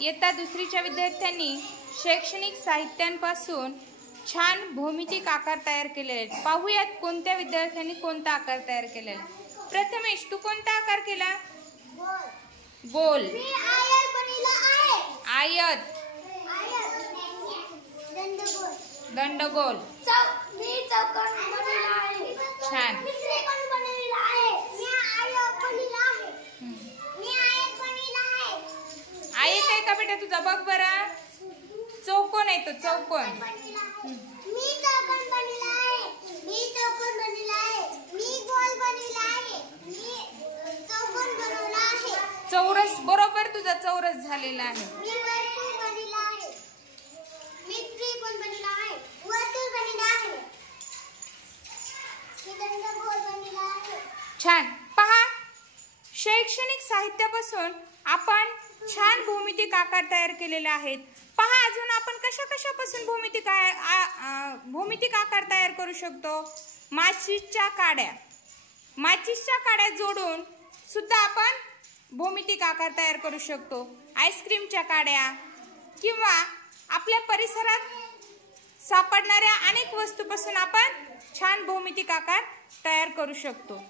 इयत्ता दुसरीच्या विद्यार्थ्यांनी शैक्षणिक साहित्यांपासून छान भौमितिक आकार तयार केलेले आहेत। पाहूयात कोणत्या विद्यार्थ्यांनी कोणता आकार तयार केलेला आहे। प्रथमेश, तू कोणता आकार केला? गोल। मी आयत बनवला आहे। आयत। दंडगोल। दंडगोल। मी चौकोन बनवला आहे। छान। मी त्रिकोण बनवला आहे। मी आयत बनवला आहे। मी आयत बनवला आहे। आयत आहे का बेटा तुझा? बघ बरं, चौकोन आहे तो, चौकोन। मी चौकोन बनवला आहे। मी चौकोन बनवला आहे। मी गोल बनवला आहे। मी चौकोन बनवला आहे। चौरस, बरोबर तुझा चौरस झालेला आहे। मी वर्तुळ बनवला आहे। मी त्रिकोण बनवला आहे। वर्तुळ बनवला आहे। मी दंडगोल बनवला आहे। छान। पहा, शैक्षणिक साहित्यापासून आपण छान भौमितिक आकार तयार केलेले आहेत। पहा, अजून आपण कशापासून भौमितिक आकार तयार करू शकतो? माचीसच्या काड्या। माचीसच्या काड्या जोडून सुद्धा आपण भौमितिक आकार तयार करू शकतो। आईस्क्रीमच्या काड्या किंवा आपल्या परिसरात सापडणाऱ्या अनेक वस्तूपासून आपण छान भौमितिक आकार तयार करू शकतो।